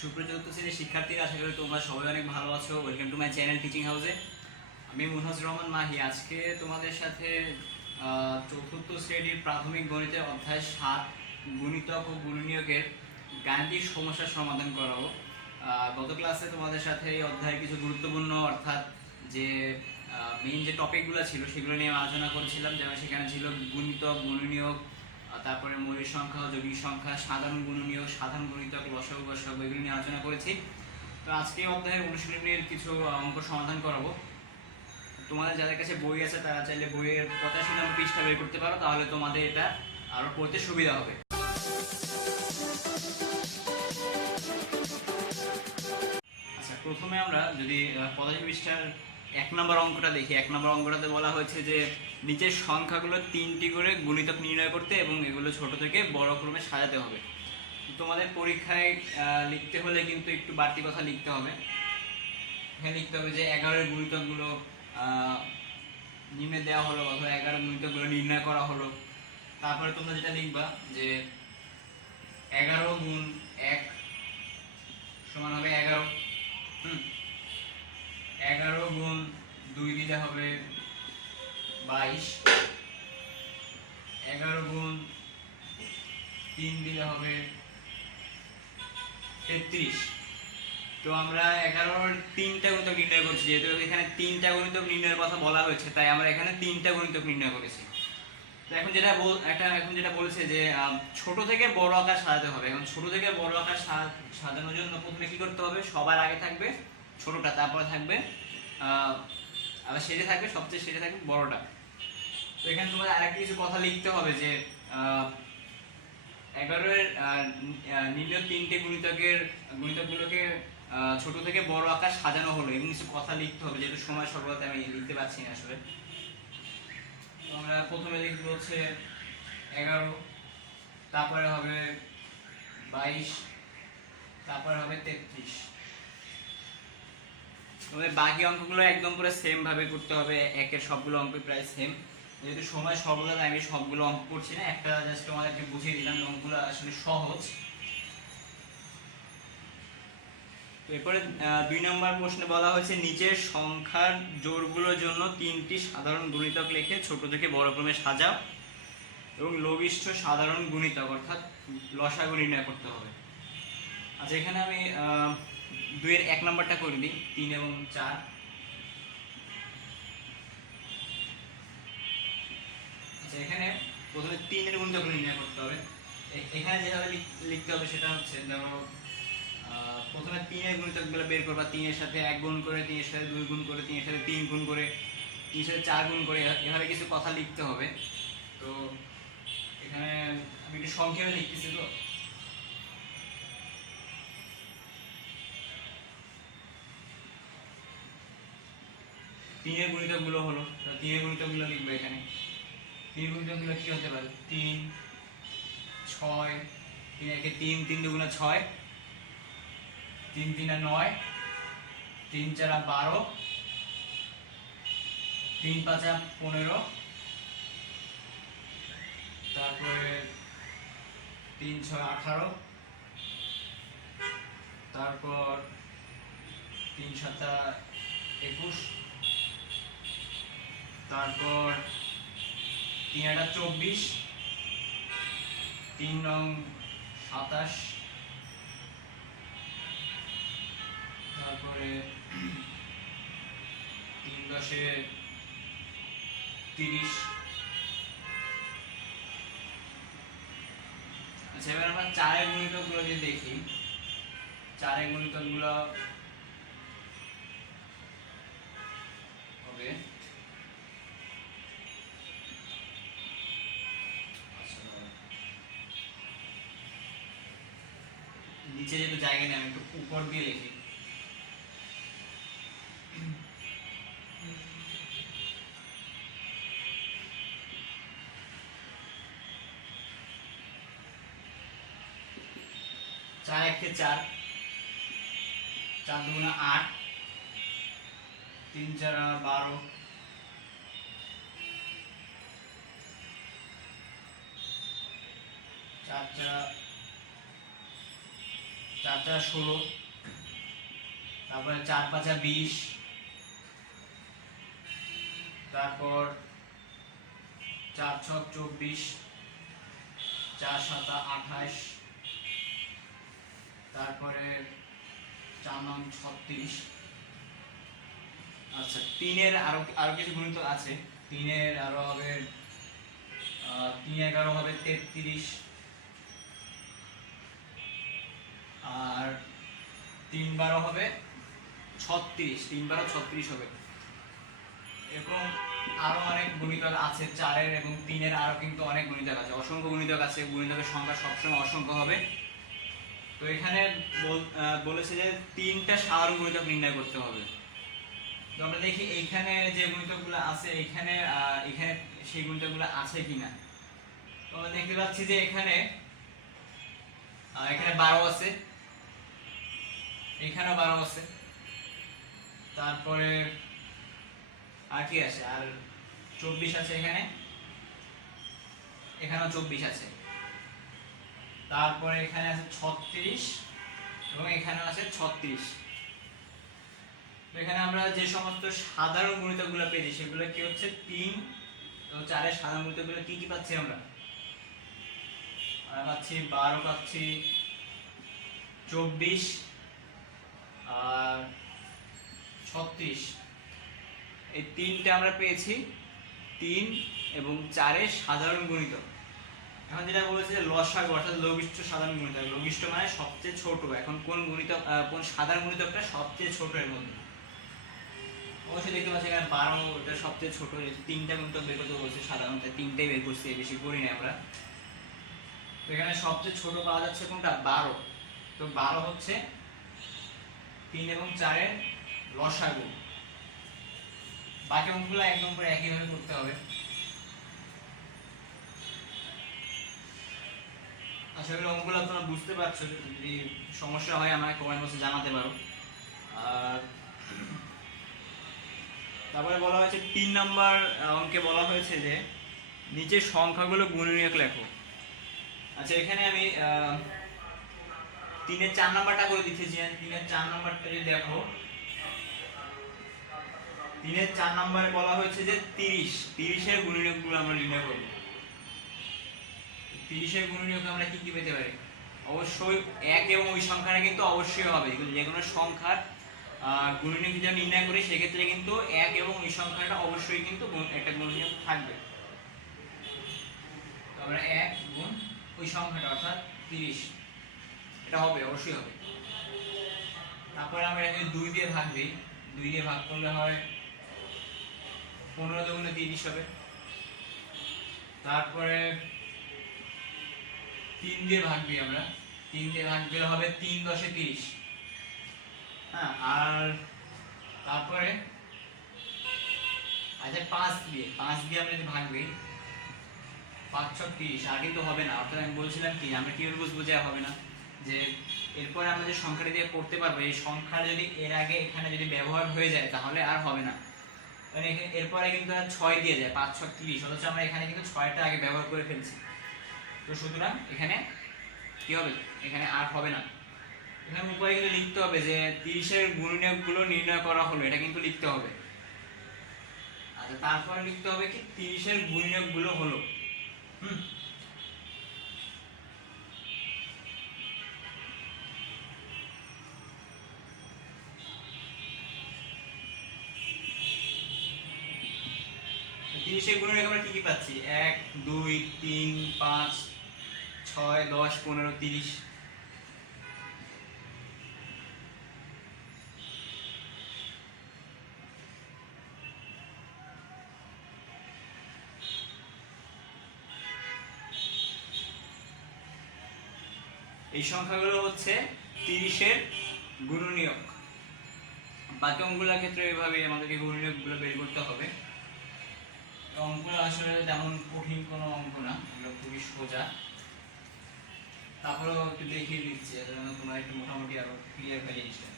সুপ্রযুক্ত শ্রেণীর শিক্ষার্থীরা, আশা করি তোমরা সবাই অনেক ভালো আছো। Welcome to my channel teaching হাউসে। আমি মুনহাজ রহমান মাহি। আজকে তোমাদের সাথে চতুর্থ শ্রেণীর প্রাথমিক গণিতের অধ্যায় 7 গুণিতক ও গুণনীয়কের গাণিতিক সমস্যার সমাধান করাবো। গত ক্লাসে তোমাদের সাথে এই অধ্যায়ের কিছু গুরুত্বপূর্ণ অর্থাৎ যে মেইন যে টপিকগুলো ছিল সেগুলো নিয়ে আলোচনা করেছিলাম। যেমন সেখানে ছিল গুণিতক, গুণনীয়ক, তারপরে মৌলিক সংখ্যা, যৌগিক সংখ্যা, সাধারণ গুণনীয়ক, সাধারণ গুণিতক, লসাগু, গসাগু এগুলো নিয়ে আলোচনা করেছি। তো আজকে অধ্যায়ের অনুশীলনের কিছু অঙ্ক সমাধান করাবো। তোমাদের যাদের কাছে বই আছে তারা চাইলে বইয়ের 85 নম্বর পৃষ্ঠা বের করতে পারো, তাহলে তোমাদের এটা আরো পড়তে সুবিধা হবে। আচ্ছা, প্রথমে আমরা যদি 85 পৃষ্ঠার 1 নম্বর অঙ্কটা দেখি। 1 নম্বর অঙ্কটাতে বলা হয়েছে যে নিচের সংখ্যাগুলো 3টি করে গুণিতক নির্ণয় করতে এবং এগুলো ছোট থেকে বড় ক্রমে সাজাতে হবে। তোমাদের পরীক্ষায় লিখতে হলে কিন্তু একটু বাড়তি কথা লিখতে হবে। এখানে লিখতে হবে যে 11-এর গুণিতকগুলো নিম্নে দেওয়া হলো, অথবা 11 গুণিতকগুলো নির্ণয় করা হলো। তারপরে তোমরা যেটা লিখবা যে 11 গুণ 1 সমান হবে 11। 11 গুণ 2 দিলে হবে 22। 11 গুণ 3 দিলে হবে 33। তো আমরা 11-র 3টা গুণিতক নির্ণয় করছি। যেহেতু এখানে 3টা গুণিতক নির্ণয়ের কথা বলা হয়েছে, তাই আমরা এখানে 3টা গুণিতক নির্ণয় করেছি। তো এখন যেটা বলছে যে ছোট থেকে বড় আকার সাজাতে হবে। এখন ছোট থেকে বড় আকার সাজানোর জন্য প্রথমে কি করতে হবে? সবার আগে থাকবে ছোটটা, তারপরে থাকবে আবার শেষে থাকবে, সবচেয়ে শেষে থাকবে বড়টা। তো এখানে তোমাদের আরেকটা কিছু কথা লিখতে হবে যে 11-এর নির্ণয় 3টে গুণিতকগুলোকে ছোট থেকে বড় আকার সাজানো হলো, এবং কিছু কথা লিখতে হবে। যেহেতু সময় স্বল্পতা আমি লিখতে পারছি না আসলে। আমরা প্রথমে লিখবো হচ্ছে 11, তারপরে হবে 22, তারপরে হবে 33। তবে বাকি অঙ্কগুলো একদম পুরো সেম ভাবে করতে হবে। একের সবগুলো অঙ্ক প্রায় সেম। যেহেতু সময় স্বল্পতা, আমি সবগুলো অঙ্ক করছি না, একটা জাস্ট তোমাদেরকে বুঝিয়ে দিলাম। অঙ্কগুলো আসলে সহজ। এরপরে 2 নম্বর প্রশ্নে বলা হয়েছে নিচের সংখ্যার জোড়গুলোর জন্য 3টি সাধারণ গুণিতক লিখে ছোট থেকে বড় ক্রমে সাজাও এবং লঘিষ্ঠ সাধারণ গুণিতক অর্থাৎ লসাগু নির্ণয় করতে হবে। আচ্ছা, এখানে আমি 2-এর 1 নম্বরটা করে দিই, 3 এবং 4। আচ্ছা, এখানে প্রথমে 3-এর গুণিতক নির্ণয় করতে হবে। এখানে যেভাবে লিখতে হবে সেটা হচ্ছে, ধরো প্রথমে 3-এর গুণিতকগুলো বের করবা। 3-এর সাথে 1 গুণ করে, 3-এর সাথে 2 গুণ করে, 3-এর সাথে 3 গুণ করে, 3-এর সাথে 4 গুণ করে, এভাবে কিছু কথা লিখতে হবে। তো এখানে আমি একটু সংক্ষেপে লিখতেছি। তো 3-এর গুণিতকগুলো হলো, 3-এর গুণিতকগুলো লিখবো এখানে। 3-এর গুণিতকগুলো কি হতে পারে? 3, 6, 3 একে 3, 3 দুগুণে 6, 3 3 9, 3 4 12, 3 5 15, তারপরে 3 6 18, তারপর 3 7 21, তারপর 3 8 24, 3 9 27, তারপরে 3 10 30। আচ্ছা, এবার আমরা 4-এর গুণিতকগুলো যদি দেখি, 4-এর গুণিতকগুলো হবে নিচে যেহেতু জায়গা নেই, আমি একটু উপর দিয়ে লিখি। চার একে 4, 4 দুগুণে 8, 3 4 12, 4 4 4 4 16, তারপরে 4 5 20, তারপর 4 6 24, 4 7 28, তারপরে 4 9 36। আচ্ছা, 3 এর আরো আরো কিছু গুণিতক আছে। 3 এর আরো হবে 3 11 হবে 33, আর 3 12 হবে 36, 3 12 36 হবে। এরকম আরো অনেক গুণিতক আছে 4 এর এবং 3 এর, আরো কিন্তু অনেক গুণিতক আছে, অসংখ্য গুণিতক আছে। গুণিতকের সংখ্যা সবসময় অসংখ্য হবে। তো এখানে বলেছে যে 3টা সাধারণ গুণিতক নির্ণয় করতে হবে। তো আমরা দেখি এইখানে যে গুণিতকগুলো আছে এখানে এখানে সেই গুণিতকগুলো আছে কিনা। তো আমরা দেখতে পাচ্ছি যে এখানে 12 আছে, এখানেও 12 আছে, তারপরে আর কি আছে, আর 24 আছে, এখানেও 24 আছে, তারপরে এখানে আছে 36 এবং এখানেও আছে 36। তো এখানে আমরা যে সমস্ত সাধারণ গুণিতকগুলো পেয়েছি সেগুলো কি হচ্ছে 3 এবং 4 এর সাধারণ গুণিতকগুলো কি কি পাচ্ছি আমরা পাচ্ছি 12 পাচ্ছি, 24 আর 36। এই 3টা আমরা পেয়েছি 3 এবং 4 এর সাধারণ গুণিতক। এখন যেটা বলেছে যে লসাগু অর্থাৎ লঘিষ্ঠ সাধারণ গুণিতক, লঘিষ্ঠ মানে সবচেয়ে ছোট। এখন কোন গুণিতক কোন সাধারণ গুণিতকটা সবচেয়ে ছোট এর মধ্যে? অবশ্যই দেখতে পাচ্ছি এখানে 12 ওটা সবচেয়ে ছোট। 3টা গুণিতক বের করতে বলছে, সাধারণত 3টাই বের করছি, বেশি করি না আমরা। তো এখানে সবচেয়ে ছোট পাওয়া যাচ্ছে কোনটা? 12। তো 12 হচ্ছে 3 এবং 4 এর লসাগু। বাকি অঙ্কগুলো একদম পুরো একইভাবে করতে হবে। আশা করি অঙ্কগুলো তোমরা বুঝতে পারছো। যদি সমস্যা হয় আমাকে কমেন্ট বক্সে জানাতে পারো। আর তারপরে বলা হয়েছে 3 নাম্বার অঙ্কে বলা হয়েছে যে নিচের সংখ্যাগুলো গুণনীয়ক লেখো। আচ্ছা, এখানে আমি 3 এর 4 নাম্বারটা করে দিতেছি। 3 এর 4 নাম্বারটা যদি দেখো, 3 এর 4 নাম্বারে বলা হয়েছে যে 30 এর গুণনীয়কগুলো আমরা নির্ণয় করব। 30 এর গুণনীয়ক আমরা কি কি পেতে পারি? অবশ্যই 1 এবং ওই সংখ্যাটা কিন্তু অবশ্যই হবে। যে কোনো সংখ্যার গুণনীয়ক যদি নির্ণয় করি সেক্ষেত্রে কিন্তু 1 এবং ওই সংখ্যাটা অবশ্যই কিন্তু একটা গুণনীয়ক থাকবে। তো আমরা 1 গুণ ওই সংখ্যাটা অর্থাৎ 30 এটা হবে, অবশ্যই হবে। তারপরে আমরা এটাকে 2 দিয়ে ভাগ দিই। 2 দিয়ে ভাগ করলে হয় 15 দুগুণে 30 হবে। তারপরে 3 দিয়ে ভাগ দিই আমরা। 3 দিয়ে ভাগ দিলে হবে 3 10 30। হ্যাঁ, আর তারপরে আচ্ছা 5 দিয়ে আমরা যদি ভাগ দিই 5 6 30, আর কিন্তু হবে না। অর্থাৎ আমি বলছিলাম কি, আমরা কিভাবে বুঝবো যে হবে না, যে এরপরে আমরা যে সংখ্যাটা দিয়ে করতে পারবো এই সংখ্যা যদি এর আগে এখানে যদি ব্যবহার হয়ে যায় তাহলে আর হবে না। মানে এরপরে কিন্তু 6 দিয়ে যায়, 5 6 30, অথচ আমরা এখানে কিন্তু 6টা আগে ব্যবহার করে ফেলছি। তো সুতরাং এখানে কি হবে? এখানে আর হবে না। এখানে উপরে কিন্তু লিখতে হবে যে 30 এর গুণনীয়কগুলো নির্ণয় করা হলো, এটা কিন্তু লিখতে হবে। আচ্ছা, তারপরে লিখতে হবে কি 30 এর গুণনীয়কগুলো হলো। 30 এর গুণনীয়ক আমরা কি কি পাচ্ছি? 1 2 3 5 6 10 15 30। এই সংখ্যাগুলো হচ্ছে 30 এর গুণনীয়ক। বাকি অঙ্কগুলোর ক্ষেত্রে এভাবে আমাদেরকে গুণনীয়কগুলো বের করতে হবে। অঙ্কগুলো আসলে তেমন কঠিন কোনো অঙ্ক না, এগুলো খুবই সোজা। তারপরেও একটু দেখিয়ে দিচ্ছি যেন তোমরা একটু মোটামুটি আরো ক্লিয়ার হয়ে জিনিসটা।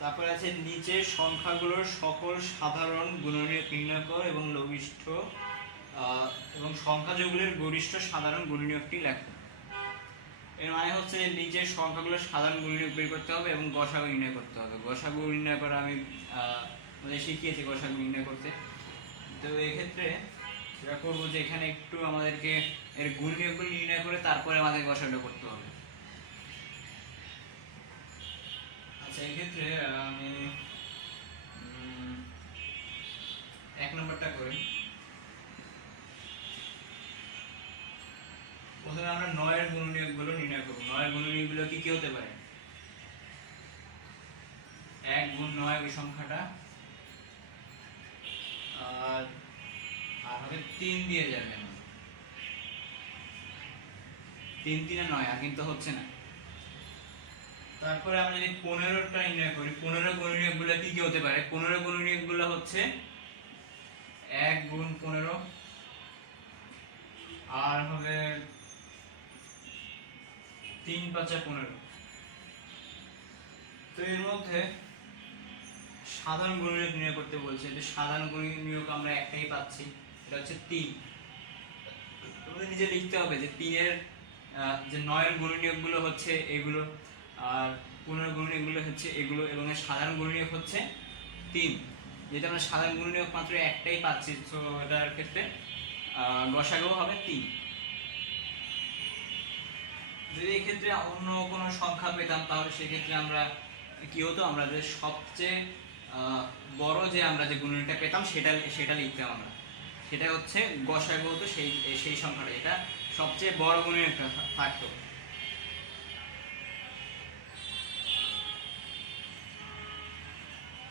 তারপরে আছে নিচের সংখ্যাগুলোর সকল সাধারণ গুণনীয়ক নির্ণয় করো এবং লঘিষ্ঠ এবং সংখ্যাযোগগুলির গরিষ্ঠ সাধারণ গুণনীয়কটি লেখো। এর মানে হচ্ছে যে নিচের সংখ্যাগুলো সাধারণ গুণনীয়ক বের করতে হবে এবং গসাগু নির্ণয় করতে হবে। গসাগু নির্ণয় করা আমি আমাদের শিখিয়েছি গসাগু নির্ণয় করতে। তো এক্ষেত্রে যেটা করবো যে এখানে একটু আমাদেরকে এর গুণনীয়কগুলো নির্ণয় করে তারপরে আমাদের গসাগুটা করতে হবে। আচ্ছা, এক্ষেত্রে আমি 1 নম্বরটা করি। প্রথমে আমরা 9 এর গুণনীয়কগুলো নির্ণয় করব। 9 এর গুণনীয়কগুলো কি কি হতে পারে? 1 গুণ 9 এই সংখ্যাটা, আর হবে 3 দিয়ে যাবে, 3 3 9, আর কিন্তু হচ্ছে না। তারপরে আমরা যদি 15টা নির্ণয় করি, 15 গুণনীয়কগুলো কি কি হতে পারে? 15 গুণনীয়কগুলো হচ্ছে 1 গুণ 15, আর হবে 3 5 15। তো এর মধ্যে সাধারণ গুণনীয়ক নির্ণয় করতে বলছে, যে সাধারণ গুণনীয়ক আমরা একটাই পাচ্ছি, এটা হচ্ছে 3। তোমাদের নিজে লিখতে হবে যে 3 এর যে 9 এর গুণনীয়কগুলো হচ্ছে এগুলো, আর 15 গুণনীয়কগুলো হচ্ছে এগুলো, এবং এর সাধারণ গুণনীয়ক হচ্ছে 3। যেটা আমরা সাধারণ গুণনীয়ক মাত্র একটাই পাচ্ছি, তো এটার ক্ষেত্রে গসাগু হবে 3। যদি এক্ষেত্রে অন্য কোনো সংখ্যা পেতাম তাহলে সেক্ষেত্রে আমরা কি হতো, আমরা যে সবচেয়ে বড় যে আমরা যে গুণনীয়কটা পেতাম সেটা লিখতাম আমরা, সেটা হচ্ছে গসাগু হতো সেই সংখ্যাটা, এটা সবচেয়ে বড় গুণনীয়কটা থাকতো।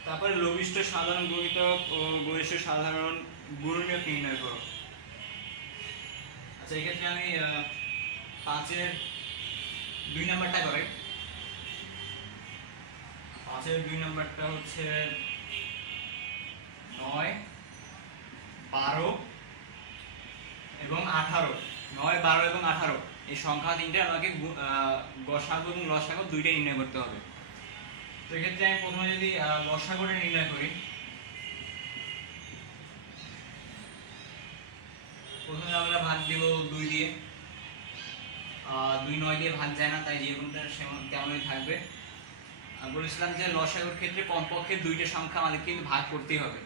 তারপরে লঘিষ্ঠ সাধারণ গুণিতক ও গরিষ্ঠ সাধারণ গুণনীয়ক নির্ণয় করো। আচ্ছা, এক্ষেত্রে আমি 5 এর 2 নাম্বারটা করে। 5 এর 2 নাম্বারটা হচ্ছে 9 12 এবং 18। 9 12 এবং 18 এই সংখ্যা তিনটে আমাকে গসাগু এবং লসাগু দুইটাই নির্ণয় করতে হবে। তো এক্ষেত্রে আমি প্রথমে যদি লসাগুটা নির্ণয় করি, প্রথমে আমরা ভাগ দেব 2 দিয়ে। 2 9 দিয়ে ভাগ যায় না, তাই যেরকমটা তেমনই থাকবে। আর বলেছিলাম যে লসাগুর ক্ষেত্রে কমপক্ষে 2টা সংখ্যা আমাদের কিন্তু ভাগ করতেই হবে।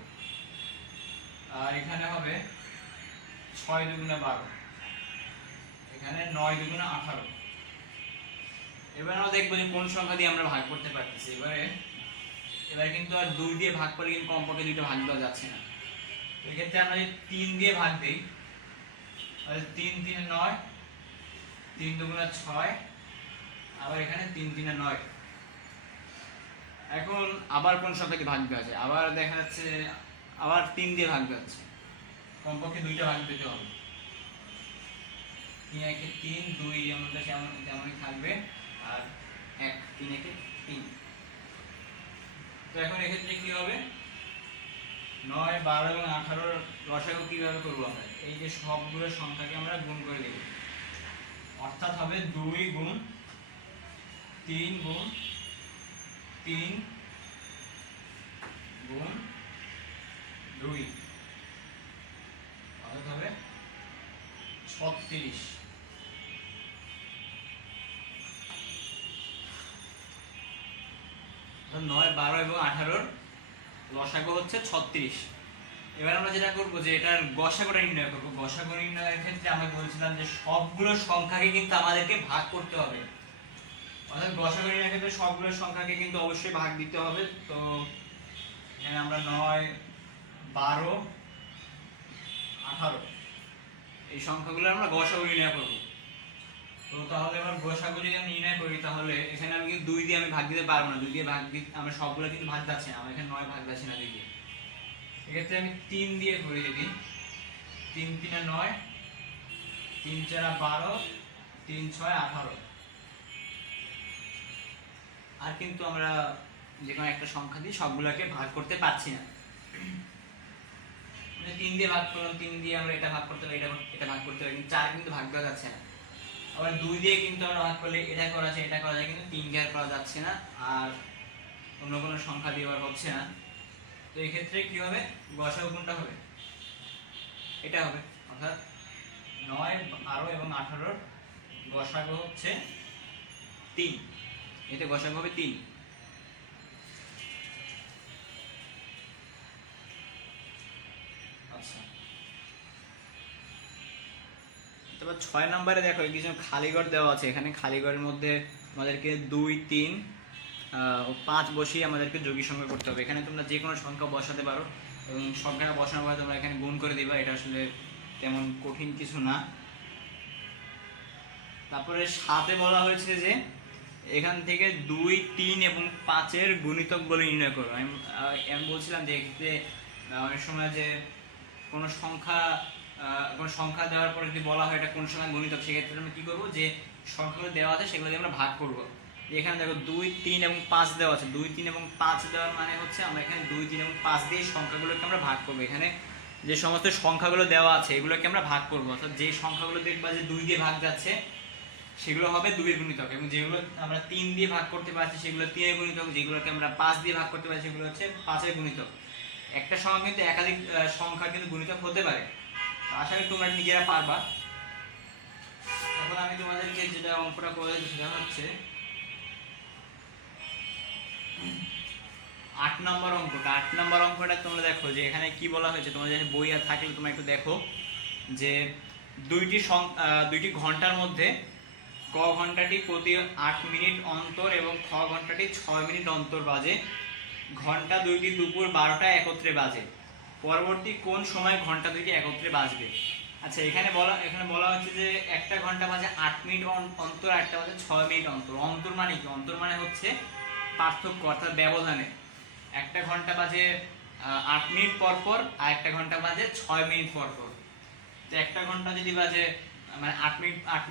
আর এখানে হবে 6 দুগুণে 12, এখানে 9 দুগুণে 18। এবার আমরা দেখবো যে কোন সংখ্যা দিয়ে আমরা ভাগ করতে পারতেছি। এবারে কিন্তু আর 2 দিয়ে ভাগ করলে কিন্তু কমপক্ষে 2টা ভাগ দেওয়া যাচ্ছে না। তো এক্ষেত্রে আমরা যদি 3 দিয়ে ভাগ দিই, তাহলে 3 3 9, 3 দুগুণে 6, আবার এখানে 3 3 9। এখন আবার কোন সংখ্যাকে ভাগ দেওয়া যায়? আবার দেখা যাচ্ছে আবার 3 দিয়ে ভাগ দেওয়া যাচ্ছে, কমপক্ষে 2টা ভাগ দিতে হবে। 3 1 3, 2 আমাদের তেমনই থাকবে, আর 1 3 1 3। তো এখন এক্ষেত্রে কি হবে? 9 12 এবং 18 লসাগু কিভাবে করব আমরা? এই যে সবগুলো সংখ্যাকে আমরা গুণ করে দেব, অর্থাৎ হবে 2 গুণ 3 গুণ 3 গুণ 2, অর্থাৎ হবে 36। 9 12 এবং 18 লসাগু হচ্ছে 36। এবার আমরা যেটা করব যে এটার গসাগুটা নির্ণয় করব। গসাগু নির্ণয়ের ক্ষেত্রে আমরা বলছিলাম যে সবগুলো সংখ্যাকে কিন্তু আমাদেরকে ভাগ করতে হবে, অর্থাৎ গসাগু নির্ণয়ের ক্ষেত্রে সবগুলো সংখ্যাকে কিন্তু অবশ্যই ভাগ দিতে হবে। তো এখানে আমরা 9 12 18 এই সংখ্যাগুলো আমরা গসাগু নির্ণয় করব। তো তাহলে এবার গসাগু যদি আমি নির্ণয় করি, তাহলে এখানে আমি কিন্তু 2 দিয়ে আমি ভাগ দিতে পারবো না। 2 দিয়ে ভাগ দিতে আমরা সবগুলো কিন্তু ভাগ যাচ্ছে না, আমার এখানে 9 ভাগ যাচ্ছে না 2 দিয়ে। এক্ষেত্রে আমি 3 দিয়ে করি, যদি 3 3 9, 3 4 12, 3 6 18। আর কিন্তু আমরা যে কোনো একটা সংখ্যা দিয়ে সবগুলোকে ভাগ করতে পারছি না। 3 দিয়ে ভাগ করলাম, 3 দিয়ে আমরা এটা ভাগ করতে পারি, এটা ভাগ করতে পারি, কিন্তু 4 কিন্তু ভাগ দেওয়া যাচ্ছে না। আবার 2 দিয়ে কিন্তু আমরা ভাগ করলে এটা করা যায়, এটা করা যায়, কিন্তু 3 দিয়ে আর করা যাচ্ছে না, আর অন্য কোনো সংখ্যা দিয়ে আর হচ্ছে না। তো এই ক্ষেত্রে কি হবে? গসাগু কোনটা হবে? এটা হবে, অর্থাৎ 9 12 এবং 18 গসাগু হচ্ছে 3, এতে গসাগু হবে 3। আচ্ছা, তারপর 6 নম্বরে দেখো কিছু খালি ঘর দেওয়া আছে। এখানে খালি ঘরের মধ্যে আমাদেরকে 2, 3 ও 5 বসিয়ে আমাদেরকে যোগী সংখ্যা করতে হবে। এখানে তোমরা যে কোনো সংখ্যা বসাতে পারো এবং সংখ্যাটা বসানোর পরে তোমরা এখানে গুণ করে দিবা, এটা আসলে তেমন কঠিন কিছু না। তারপরে 7-এ বলা হয়েছে যে এখান থেকে 2, 3 এবং 5-এর গুণিতক বলে নির্ণয় করো। আমি বলছিলাম যে এক্ষেত্রে অনেক সময় যে কোনো সংখ্যা দেওয়ার পরে যদি বলা হয় এটা কোন সংখ্যার গুণিতক, সেক্ষেত্রে আমরা কি করবো, যে সংখ্যাগুলো দেওয়া আছে সেগুলো দিয়ে আমরা ভাগ করবো। এখানে দেখো 2, 3 এবং 5 দেওয়া আছে। 2, 3 এবং 5 দেওয়ার মানে হচ্ছে আমরা এখানে 2, 3 এবং 5 দিয়ে সংখ্যাগুলোকে আমরা ভাগ করবো। এখানে যে সমস্ত সংখ্যাগুলো দেওয়া আছে এগুলোকে আমরা ভাগ করবো, অর্থাৎ যে সংখ্যাগুলো দেখবা যে 2 দিয়ে ভাগ যাচ্ছে সেগুলো হবে 2 এর গুণিতক, এবং যেগুলো আমরা 3 দিয়ে ভাগ করতে পারছি সেগুলো 3 এর গুণিতক, যেগুলোকে আমরা 5 দিয়ে ভাগ করতে পারছি সেগুলো হচ্ছে 5 এর গুণিতক। একটা সংখ্যা কিন্তু একাধিক সংখ্যা কিন্তু গুণিতক হতে পারে। আশা করি তোমরা নিজেরা পারবা। এখন আমি তোমাদেরকে যেটা অঙ্কটা করে দিচ্ছি সেটা হচ্ছে 8 নম্বর অঙ্কটা। 8 নম্বর অঙ্কটা তোমরা দেখো যে এখানে কি বলা হয়েছে, তোমাদের যদি বই আর থাকলে তোমরা একটু দেখো যে দুইটি ঘন্টার মধ্যে ক ঘন্টাটি প্রতি 8 মিনিট অন্তর এবং খ ঘন্টাটি 6 মিনিট অন্তর বাজে। ঘন্টা দুইটি দুপুর 12টায় একত্রে বাজে। পরবর্তী কোন সময় ঘন্টা দুইটি একত্রে বাজবে? আচ্ছা, এখানে বলা হচ্ছে যে একটা ঘন্টা বাজে 8 মিনিট অন্তর, একটা বাজে 6 মিনিট অন্তর। অন্তর মানে কি? অন্তর মানে হচ্ছে পার্থক্য, অর্থাৎ ব্যবধানে। একটা ঘন্টা বাজে 8 মিনিট পর পর, আর একটা ঘন্টা বাজে 6 মিনিট পর পর। তো একটা ঘন্টা যদি বাজে মানে 8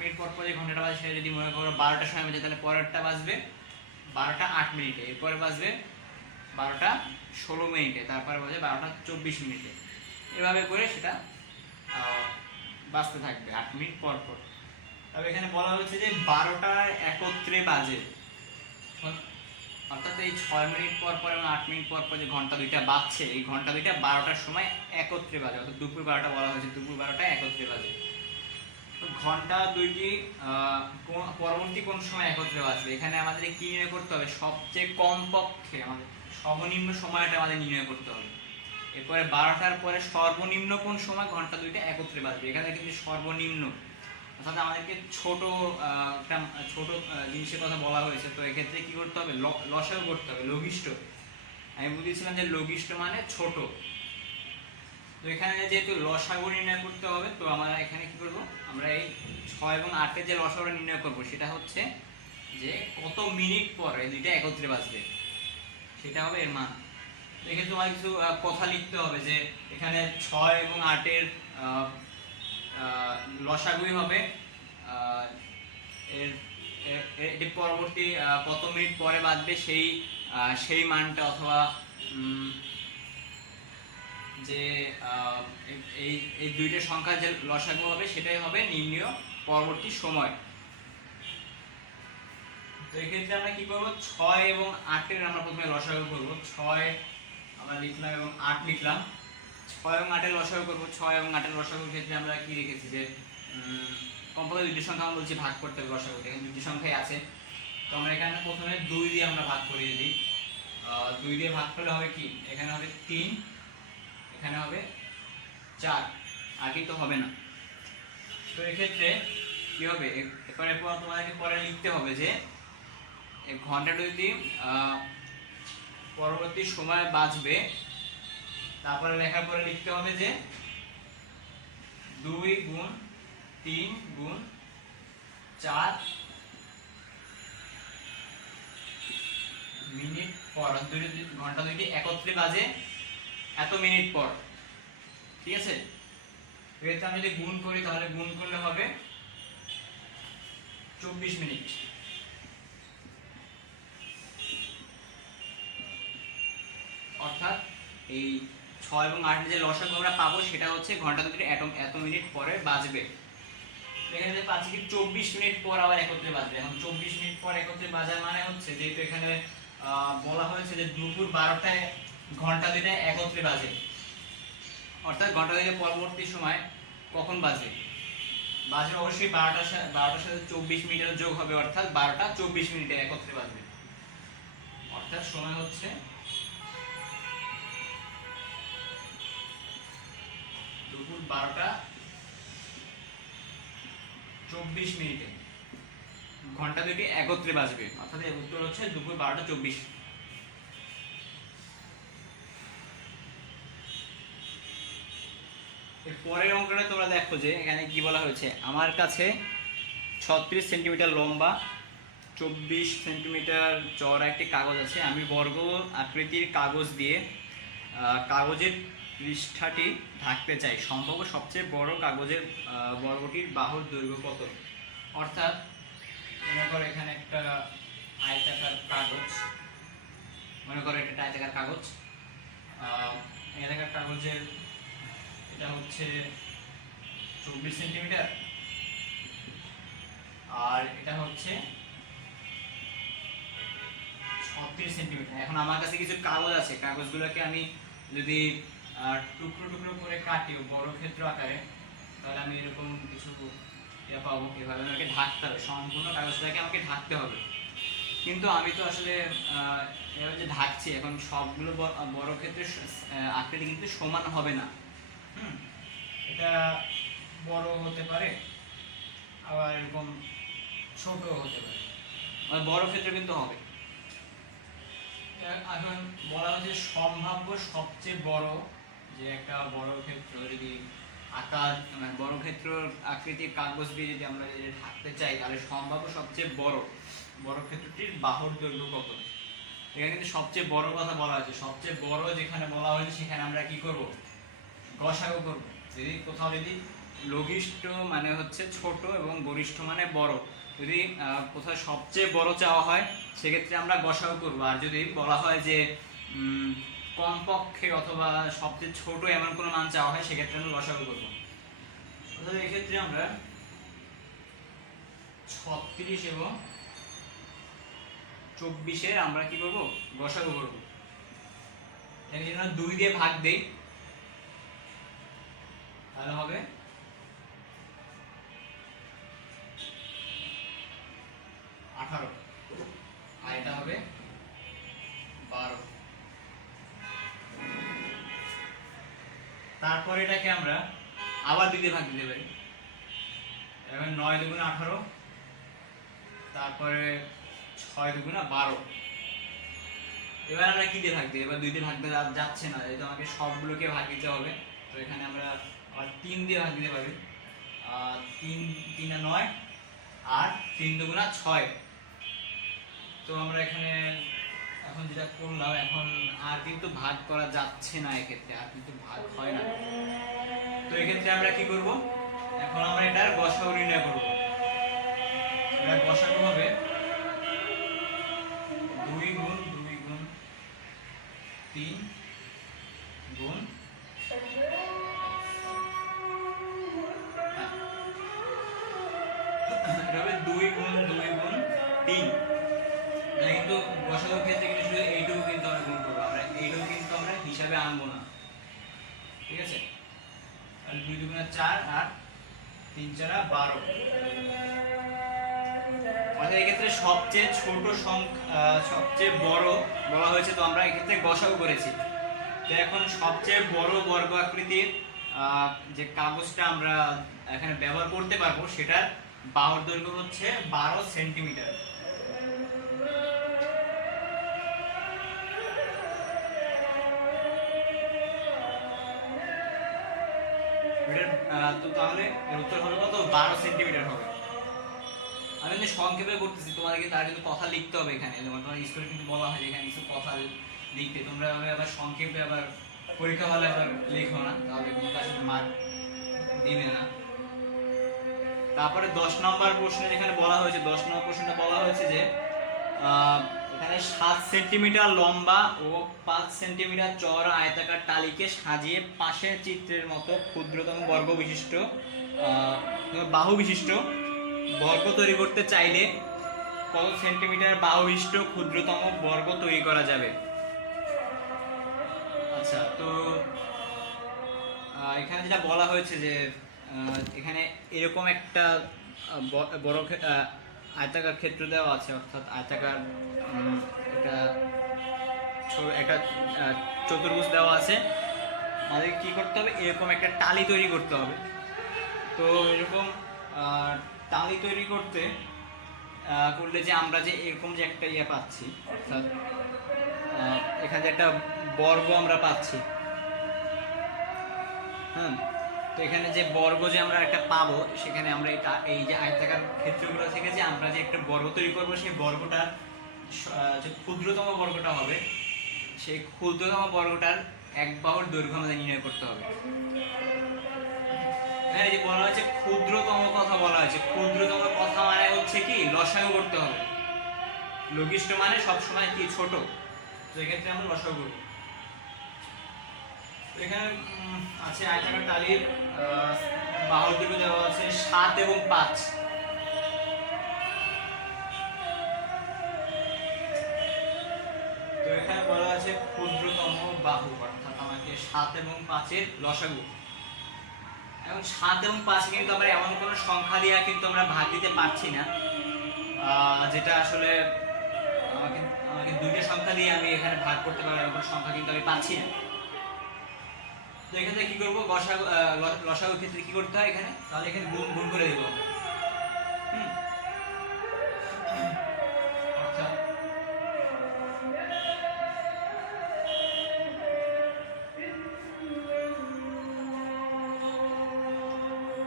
মিনিট পর পর যে ঘন্টাটা বাজে সেটা যদি মনে করো 12টার সময় বাজে, তাহলে পরেরটা বাজবে 12টা 8 মিনিটে, এরপরে বাজবে 12টা 16 মিনিটে, তারপরে বাজে 12টা 24 মিনিটে। এভাবে করে সেটা বাজতে থাকবে 8 মিনিট পর পর। তবে এখানে বলা হয়েছে যে 12টার একত্রে বাজে, অর্থাৎ এই 6 মিনিট পর পর এবং 8 মিনিট পর পর যে ঘন্টা দুইটা বাজছে, এই ঘন্টা দুইটা 12টার সময় একত্রে বাজে, অর্থাৎ দুপুর 12টা বলা হয়েছে, দুপুর 12টায় একত্রে বাজে। তো ঘন্টা দুইটি পরবর্তী কোন সময় একত্রে বাজবে, এখানে আমাদের কি নির্ণয় করতে হবে? সবচেয়ে কম পক্ষে আমাদের সর্বনিম্ন সময়টা আমাদের নির্ণয় করতে হবে। এরপরে 12টার পরে সর্বনিম্ন কোন সময় ঘন্টা দুইটা একত্রে বাজবে, এখানে কিন্তু সর্বনিম্ন, অর্থাৎ আমাদেরকে ছোট জিনিসের কথা বলা হয়েছে। তো এক্ষেত্রে কি করতে হবে? লসাগু করতে হবে, লঘিষ্ঠ। আমি বলেছিলাম যে লঘিষ্ঠ মানে ছোট। তো এখানে যেহেতু লসাগু নির্ণয় করতে হবে, তো আমরা এখানে কি করব, আমরা এই 6 এবং 8-এর যে লসাগুটা নির্ণয় করব সেটা হচ্ছে যে কত মিনিট পরে দুইটা একত্রে বাজবে, সেটা হবে এর মান। তো এক্ষেত্রে তোমার কিছু কথা লিখতে হবে যে এখানে 6 এবং 8-এর লসাগুই হবে এটি পরবর্তী কত মিনিট পরে বাজবে সেই মানটা, অথবা যে এই দুইটা সংখ্যার যে লসাগু হবে সেটাই হবে নির্ণয় পরবর্তী সময়। তো এক্ষেত্রে আমরা কি করব, 6 এবং 8-এর আমরা প্রথমে লসাগু করব। 6 আমরা লিখলাম এবং 8 লিখলাম। 6 এবং 8-এর লসাগু করব। 6 এবং 8-এর লসাগুর ক্ষেত্রে আমরা কি রেখেছি যে কমপক্ষে দুইটি সংখ্যা আমরা বলছি ভাগ করতে হবে লসাগুতে। এখানে দুটি সংখ্যাই আছে, তো আমরা এখানে প্রথমে 2 দিয়ে আমরা ভাগ করিয়ে দিই। 2 দিয়ে ভাগ করলে হবে কি, এখানে হবে 3, এখানে হবে 4, আর কিন্তু হবে না। তো এক্ষেত্রে কি হবে, এরপরে তোমাদেরকে পরে লিখতে হবে যে ঘন্টা দুইটি পরবর্তী সময় বাজবে। তারপরে লেখার পরে লিখতে হবে যে 2 গুণ 3 গুণ 4 মিনিট পর, ঘন্টা দুইটি একত্রে বাজে এত মিনিট পর। ঠিক আছে, এক্ষেত্রে আমি যদি গুণ করি তাহলে গুণ করলে হবে 24 মিনিট। অর্থাৎ এই 6 এবং 8 যে লসাগু আমরা পাবো সেটা হচ্ছে ঘন্টা দুটি এত মিনিট পরে বাজবে। এখানে পাচ্ছি কি 24 মিনিট পর আবার একত্রে বাজবে। এখন 24 মিনিট পর একত্রে বাজার মানে হচ্ছে, যেহেতু এখানে বলা হয়েছে যে দুপুর 12টায় ঘন্টা দুইটা একত্রে বাজে, অর্থাৎ ঘন্টা দুইটা পরবর্তী সময় কখন বাজে, বাজবে অবশ্যই 12টার সাথে 24 মিনিটের যোগ হবে, অর্থাৎ 12টা 24 মিনিটে একত্রে বাজবে। অর্থাৎ সময় হচ্ছে দুপুর 12টা 24 মিনিটে ঘন্টা দুটি একত্রে বাজবে, অর্থাৎ এর উত্তর হচ্ছে দুপুর 12টা 24। এর পরের অঙ্কটা তোমরা দেখো যে এখানে কি বলা হয়েছে, আমার কাছে 36 সেন্টিমিটার লম্বা 24 সেন্টিমিটার চওড়া একটি কাগজ আছে, আমি বর্গ আকৃতির কাগজ দিয়ে কাগজের পৃষ্ঠাটি ঢাকতে চাই, সম্ভব সবচেয়ে বড় কাগজের বর্গটির বাহুর দৈর্ঘ্য কত। অর্থাৎ মনে করো এখানে একটা আয়তাকার কাগজ, মনে করো এটা আয়তাকার কাগজ, আয়তাকার কাগজের এটা হচ্ছে 24 সেন্টিমিটার আর এটা হচ্ছে 36 সেন্টিমিটার। এখন আমার কাছে কিছু কাগজ আছে, কাগজগুলোকে আমি যদি টুকরো টুকরো করে কাটি বর্গক্ষেত্র আকারে, তাহলে আমি এরকম কিছু ইয়ে পাবো। এভাবে আমাকে ঢাকতে হবে, সম্পূর্ণ কাগজটাকে আমাকে ঢাকতে হবে। কিন্তু আমি তো আসলে এভাবে যে ঢাকছি, এখন সবগুলো বর্গক্ষেত্রের আকৃতি কিন্তু সমান হবে না। এটা বড় হতে পারে, আবার এরকম ছোট হতে পারে, বড় ক্ষেত্রে কিন্তু হবে। এখন বলা হচ্ছে সম্ভাব্য সবচেয়ে বড় যে একটা বড় ক্ষেত্র যদি আকার মানে বড় ক্ষেত্র আকৃতির কাগজ দিয়ে যদি আমরা ঢাকতে চাই, তাহলে সম্ভাব্য সবচেয়ে বড় ক্ষেত্রটির বাহুর দৈর্ঘ্য কত। এখানে কিন্তু সবচেয়ে বড় কথা বলা হয়েছে, সবচেয়ে বড় যেখানে বলা হয়েছে সেখানে আমরা কি করব, গসাগু করব। যদি কোথাও যদি লঘিষ্ঠ মানে হচ্ছে ছোট এবং গরিষ্ঠ মানে বড়, যদি কোথাও সবচেয়ে বড় চাওয়া হয় সেক্ষেত্রে আমরা গসাগু করব, আর যদি বলা হয় যে কমপক্ষে অথবা সবচেয়ে ছোট এমন কোনো মান চাওয়া হয় সেক্ষেত্রে আমরা লসাগু করব। অর্থাৎ এক্ষেত্রে আমরা 36 এবং 24-এর আমরা কি করব, গসাগু করব। এর জন্য 2 দিয়ে ভাগ দেই, তাহলে হবে 18 আর এটা হবে 12। তারপর এটাকে আমরা আবার 2 দিয়ে ভাগ দিতে পারি, এখন 9 দুগুণে 18, তারপরে 6 দুগুণে 12। এবার আমরা কি দিয়ে ভাগ দিই, এবার 2 দিয়ে ভাগ দিতে যাচ্ছে না, যেহেতু আমাকে সবগুলোকে ভাগ দিতে হবে, তো এখানে আমরা আবার 3 দিয়ে ভাগ দিতে পারি, 3 3 9 আর 3 দুগুণে 6। তো আমরা এখানে এখন যেটা করলাম, এখন আর কিন্তু ভাগ করা যাচ্ছে না, এক্ষেত্রে আর কিন্তু ভাগ হয় না। তো এক্ষেত্রে আমরা কি করব, এখন আমরা এটার গসাগু নির্ণয় করব। এটা গসাগু হবে 2 গুণ 2 গুণ 3 গুণ এটা হবে 2 গুণ 2 গুণ 3। কিন্তু গসাগুর ক্ষেত্রে কিন্তু শুধু এইটুকু কিন্তু আমরা গুণ করবো, আমরা এইটুকু কিন্তু আমরা হিসাবে আনবো না, ঠিক আছে। তাহলে 2 দুগুণে 4 আর 3 4 12। আমাদের এক্ষেত্রে সবচেয়ে ছোট সংখ্যা সবচেয়ে বড় বলা হয়েছে, তো আমরা এক্ষেত্রে গসাগু করেছি। তো এখন সবচেয়ে বড় বর্গ আকৃতির যে কাগজটা আমরা এখানে ব্যবহার করতে পারবো সেটার বাহুর দৈর্ঘ্য হচ্ছে 12 সেন্টিমিটার। তো তাহলে এর উত্তর হবে কত, 12 সেন্টিমিটার হবে। আমি কিন্তু সংক্ষেপে করতেছি, তোমাদেরকে তার কিন্তু কথা লিখতে হবে এখানে, যেমন তোমার স্কুলে কিন্তু বলা হয় এখানে কিছু কথা লিখতে, তোমরা আবার সংক্ষেপে আবার পরীক্ষা হলে আবার লিখো না, তাহলে কিন্তু তার সাথে মার্ক দিবে না। তারপরে 10 নম্বর প্রশ্নে যেখানে বলা হয়েছে, 10 নম্বর প্রশ্নটা বলা হয়েছে যে এখানে 7 সেন্টিমিটার লম্বা ও 5 সেন্টিমিটার চওড়া আয়তাকার টালিকে সাজিয়ে পাশের চিত্রের মতো ক্ষুদ্রতম বর্গ বিশিষ্ট বাহু বিশিষ্ট বর্গ তৈরি করতে চাইলে কত সেন্টিমিটার বাহু বিশিষ্ট ক্ষুদ্রতম বর্গ তৈরি করা যাবে। আচ্ছা, তো এখানে যেটা বলা হয়েছে যে এখানে এরকম একটা বড় আয়তাকার ক্ষেত্র দেওয়া আছে, অর্থাৎ আয়তাকার একটা একটা চতুর্ভুজ দেওয়া আছে। আমাদের কি করতে হবে, এরকম একটা টালি তৈরি করতে হবে। তো এরকম টালি তৈরি করলে যে আমরা যে এরকম যে একটা ইয়ে পাচ্ছি, অর্থাৎ এখানে একটা বর্গ আমরা পাচ্ছি। হ্যাঁ, তো এখানে যে বর্গ যে আমরা একটা পাবো, সেখানে আমরা এই যে আয়তাকার ক্ষেত্রগুলো থেকে যে আমরা যে একটা বর্গ তৈরি করবো, সেই বর্গটা যে ক্ষুদ্রতম বর্গটা হবে, সেই ক্ষুদ্রতম বর্গটার এক বাহুর দৈর্ঘ্য আমাদের নির্ণয় করতে হবে। হ্যাঁ, এই যে বলা হয়েছে ক্ষুদ্রতম কথা বলা হয়েছে, ক্ষুদ্রতম কথা মানে হচ্ছে কি লসাগু করতে হবে। লঘিষ্ঠ মানে সবসময় কি ছোট, তো এক্ষেত্রে আমরা লসাগু করব। এখানে আছে আয়তাকার টালির বাহুর দৈর্ঘ্য দেওয়া আছে 7 এবং 5। তো এখানে বলা আছে ক্ষুদ্রতম বাহু, অর্থাৎ আমাকে 7 এবং 5 এর লসাগু। এখন 7 এবং 5 কিন্তু আমরা এমন কোনো সংখ্যা দিয়ে কিন্তু আমরা ভাগ দিতে পারছি না, যেটা আসলে আমাকে দুইটা সংখ্যা দিয়ে আমি এখানে ভাগ করতে পারবো, এমন সংখ্যা কিন্তু আমি পাচ্ছি না। তো এখানে কি করবো, লসাগুর ক্ষেত্রে কি করতে হয়, এখানে তাহলে এখানে গুণ করে দেবো।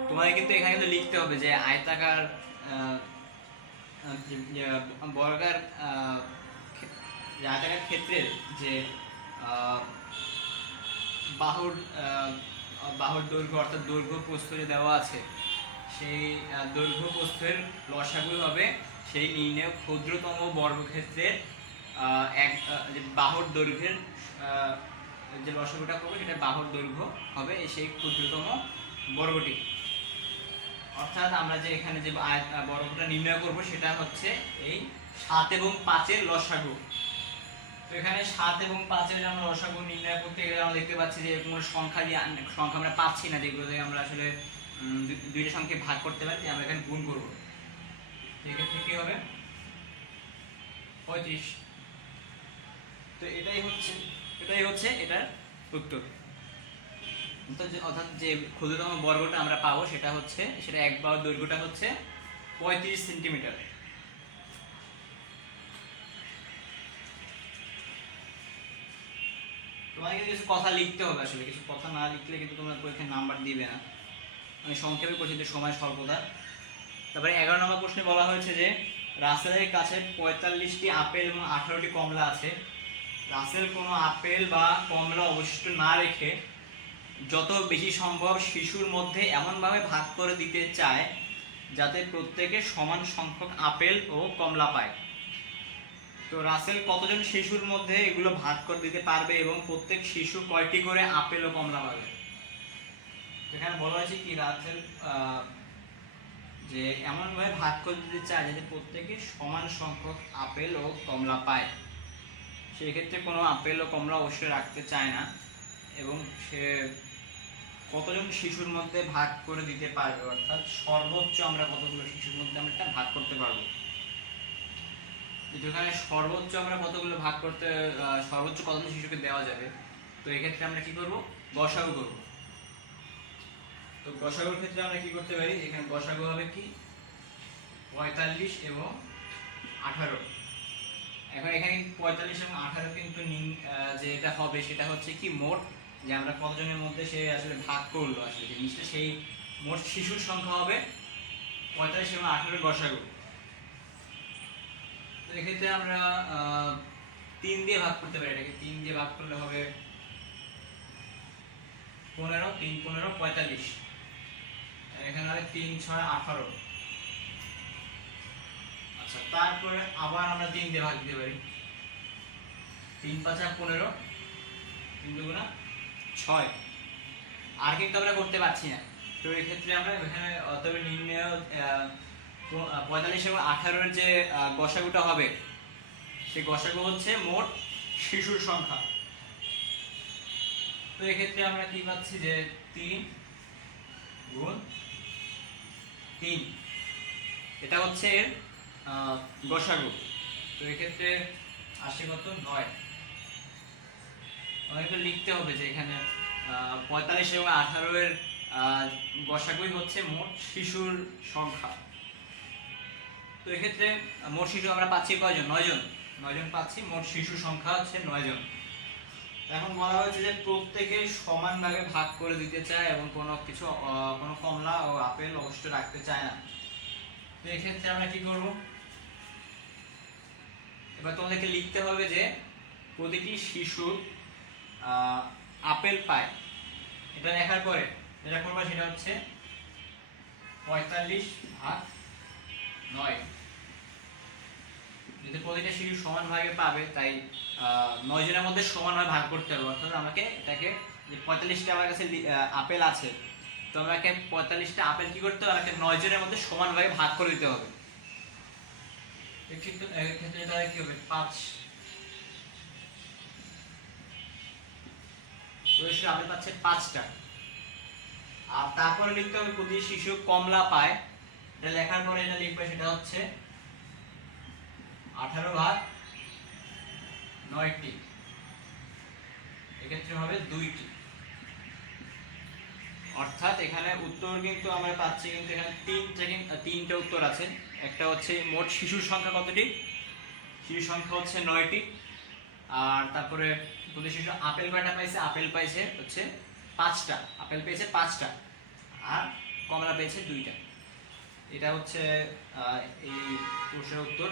তোমাকে কিন্তু এখানে কিন্তু লিখতে হবে যে আয়তাকার বর্গাকার আয়তাকার ক্ষেত্রের যে বাহুর দৈর্ঘ্য, অর্থাৎ দৈর্ঘ্য প্রস্থ যে দেওয়া আছে, সেই দৈর্ঘ্য প্রস্থের লসাগু হবে সেই নির্ণয় ক্ষুদ্রতম বর্গক্ষেত্রের যে বাহুর দৈর্ঘ্যের যে লসাগুটা করবে, সেটা বাহুর দৈর্ঘ্য হবে সেই ক্ষুদ্রতম বর্গটি। অর্থাৎ আমরা যে এখানে যে বর্গটা নির্ণয় করব, সেটা হচ্ছে এই 7 এবং 5 এর লসাগু। তো এখানে 7 এবং 5 এর আমরা লসাগু নির্ণয় করতে গেলে আমরা দেখতে পাচ্ছি যে কোনো সংখ্যা আমরা পাচ্ছি না, যেগুলো থেকে আমরা আসলে দুইটা সংখ্যা ভাগ করতে পারি, আমরা এখানে গুণ করব। এক্ষেত্রে কি হবে, 35। তো এটাই হচ্ছে এটার উত্তর। অর্থাৎ যে ক্ষুদ্রতম বর্গটা আমরা পাবো, সেটা এক বাহুর দৈর্ঘ্যটা হচ্ছে 35 সেন্টিমিটার। তোমাকে কিছু কথা লিখতে হবে, আসলে কিছু কথা না লিখলে কিন্তু তোমরা পরীক্ষায় নাম্বার দিবে না। আমি সংক্ষেপে করছি, যে সময় স্বল্পতা। তারপরে 11 নম্বর প্রশ্নে বলা হয়েছে যে রাসেলের কাছে 45টি আপেল এবং 18টি কমলা আছে। রাসেল কোনো আপেল বা কমলা অবশিষ্ট না রেখে যত বেশি সম্ভব শিশুর মধ্যে এমনভাবে ভাগ করে দিতে চায় যাতে প্রত্যেকে সমান সংখ্যক আপেল ও কমলা পায়। তো রাসেল কতজন শিশুর মধ্যে এগুলো ভাগ করে দিতে পারবে এবং প্রত্যেক শিশু কয়টি করে আপেল ও কমলা পাবে? এখানে বলা হয়েছে কি, রাসেল যে এমনভাবে ভাগ করে দিতে চায় যাতে প্রত্যেকে সমান সংখ্যক আপেল ও কমলা পায়। সেই ক্ষেত্রে কোনো আপেল ও কমলা অবশ্যই রাখতে চায় না, এবং সে কতজন শিশুর মধ্যে ভাগ করে দিতে পারবে, অর্থাৎ সর্বোচ্চ আমরা কতগুলো শিশুর মধ্যে আমরা এটা ভাগ করতে পারবো। যেখানে সর্বোচ্চ আমরা কতগুলো ভাগ করতে, সর্বোচ্চ কতগুলো শিশুকে দেওয়া যাবে, তো এক্ষেত্রে আমরা কি করব, গসাগু করব। তো গসাগুর ক্ষেত্রে আমরা কি করতে পারি, এখানে গসাগু হবে কি 45 এবং 18। এখন এখানে 45 এবং 18 কিন্তু যে এটা হবে, সেটা হচ্ছে কি মোট, যে আমরা কতজনের মধ্যে সে আসলে ভাগ করলো, আসলে জিনিসটা সেই মোট শিশুর সংখ্যা হবে 45 এবং 18 গসাগু। তো এক্ষেত্রে আমরা 3 দিয়ে ভাগ করতে পারি, এটাকে 3 দিয়ে ভাগ করলে হবে 15, 3 15 45। এখানে হবে 3 6 18। আচ্ছা, তারপরে আবার আমরা 3 দিয়ে ভাগ দিতে পারি, 3 5 15, 3 2 6। আর কিন্তু আমরা করতে পারছি না। তো এই ক্ষেত্রে আমরা এখানে তবে নির্ণয় 45 এবং 18 এর যে গসাগুটা হবে, সেই গসাগু হচ্ছে মোট শিশুর সংখ্যা। তো এই ক্ষেত্রে আমরা কি পাচ্ছি যে 3 গুণ 3, এটা হচ্ছে এর গসাগু। তো এক্ষেত্রে আসে কত 9। আমাকে লিখতে হবে যে এখানে 45 এবং 18 এর গসাগুই হচ্ছে মোট শিশুর সংখ্যা। তো এক্ষেত্রে মোট শিশু আমরা পাচ্ছি কয়জন? 9 জন। 9 জন পাচ্ছি, মোট শিশু সংখ্যা হচ্ছে 9 জন। এখন বলা হয়েছে যে প্রত্যেকে সমান ভাগে ভাগ করে দিতে চায় এবং কোনো কিছু কোনো কমলা ও আপেল অবশ্যই রাখতে চায় না। তো এক্ষেত্রে আমরা কি করব? এবার তোমাদেরকে লিখতে হবে যে প্রতিটি শিশু আপেল পায়। এটা লেখার পরে যেটা করবা সেটা হচ্ছে 45/9। যদি প্রতিটা শিশু সমান ভাগে পাবে, তাই 9 জনের মধ্যে সমানভাবে ভাগ করতে হবে। অর্থাৎ আমাকে এটাকে যে 45টা আমার কাছে আপেল আছে, তো আমাকে 45টা আপেল কি করতে হবে? আমাকে 9 জনের মধ্যে সমানভাবে ভাগ করে দিতে হবে। এক্ষেত্রে এটা কি হবে? 5। প্রতিটি আপেল পাচ্ছে 5টা। আর তারপরে লিখতে হবে প্রতি শিশু কমলা পায়। এটা লেখার পরে এটা লিখবে সেটা হচ্ছে 18/9টি। এক্ষেত্রে হবে 2টি। অর্থাৎ এখানে উত্তর কিন্তু আমরা পাচ্ছি, কিন্তু এখানে তিনটা উত্তর আছে। একটা হচ্ছে মোট শিশুর সংখ্যা কতটি? শিশুর সংখ্যা হচ্ছে 9টি। আর তারপরে প্রতি শিশু আপেল কয়টা পাইছে? আপেল পাইছে হচ্ছে 5টা। আপেল পেয়েছে 5টা আর কমলা পেয়েছে 2টা। এটা হচ্ছে এই প্রশ্নের উত্তর।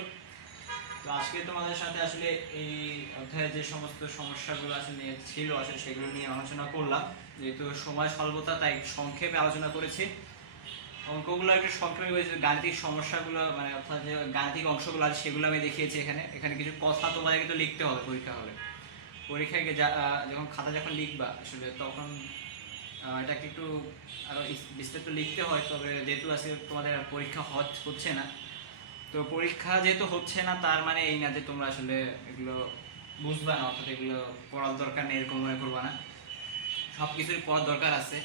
তো আজকে তোমাদের সাথে আসলে এই অধ্যায়ে যে সমস্ত সমস্যাগুলো আসলে ছিল আসলে সেগুলো নিয়ে আলোচনা করলাম। যেহেতু সময় স্বল্পতা, তাই সংক্ষেপে আলোচনা করেছি। অঙ্কগুলো একটু সংক্ষেপে হয়েছে, গাণিতিক সমস্যাগুলো মানে অর্থাৎ যে গাণিতিক অংশগুলো আছে সেগুলো আমি দেখিয়েছি এখানে। এখানে কিছু কথা তোমাদের কিন্তু লিখতে হবে পরীক্ষা হলে। পরীক্ষায় যখন খাতা যখন লিখবা আসলে তখন এটাকে একটু আরো বিস্তারিত লিখতে হয়। তবে যেহেতু আজকে তোমাদের পরীক্ষা হচ্ছে না, তো পরীক্ষা যেহেতু হচ্ছে না তার মানে এই না যে তোমরা আসলে এগুলো বুঝবা না, অর্থাৎ এগুলো পড়ার দরকার নেই এরকম মনে করবা না। সবকিছুই পড়ার দরকার আছে।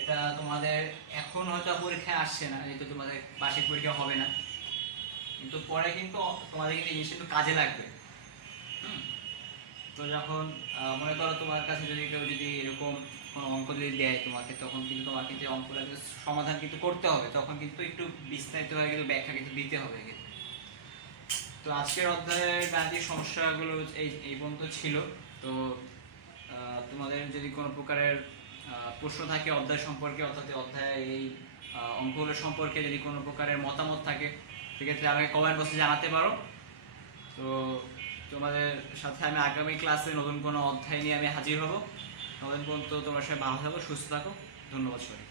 এটা তোমাদের এখন হয়তো পরীক্ষায় আসছে না, যেহেতু তোমাদের বার্ষিক পরীক্ষা হবে না, কিন্তু পরে কিন্তু তোমাদের কিন্তু এই জিনিসটা একটু কাজে লাগবে। তো যখন মনে করো তোমার কাছে যদি কেউ যদি এরকম কোনো অঙ্ক যদি দেয় তোমাকে, তখন কিন্তু তোমার কিন্তু অঙ্কটা সমাধান কিন্তু করতে হবে। তখন কিন্তু একটু বিস্তারিতভাবে কিন্তু ব্যাখ্যা কিন্তু দিতে হবে। তো আজকের অধ্যায়ের গাণিতিক সমস্যাগুলো এই পর্যন্ত ছিল। তো তোমাদের যদি কোনো প্রকারের প্রশ্ন থাকে অধ্যায় সম্পর্কে, অর্থাৎ অধ্যায় এই অঙ্কগুলো সম্পর্কে যদি কোনো প্রকারের মতামত থাকে, সেক্ষেত্রে আমাকে কমেন্ট বক্সে জানাতে পারো। তো তোমাদের সাথে আমি আগামী ক্লাসে নতুন কোনো অধ্যায় নিয়ে আমি হাজির হব। ততদিন পর্যন্ত তোমার সাথে ভালো থাকো, সুস্থ থাকো। ধন্যবাদ সবাই।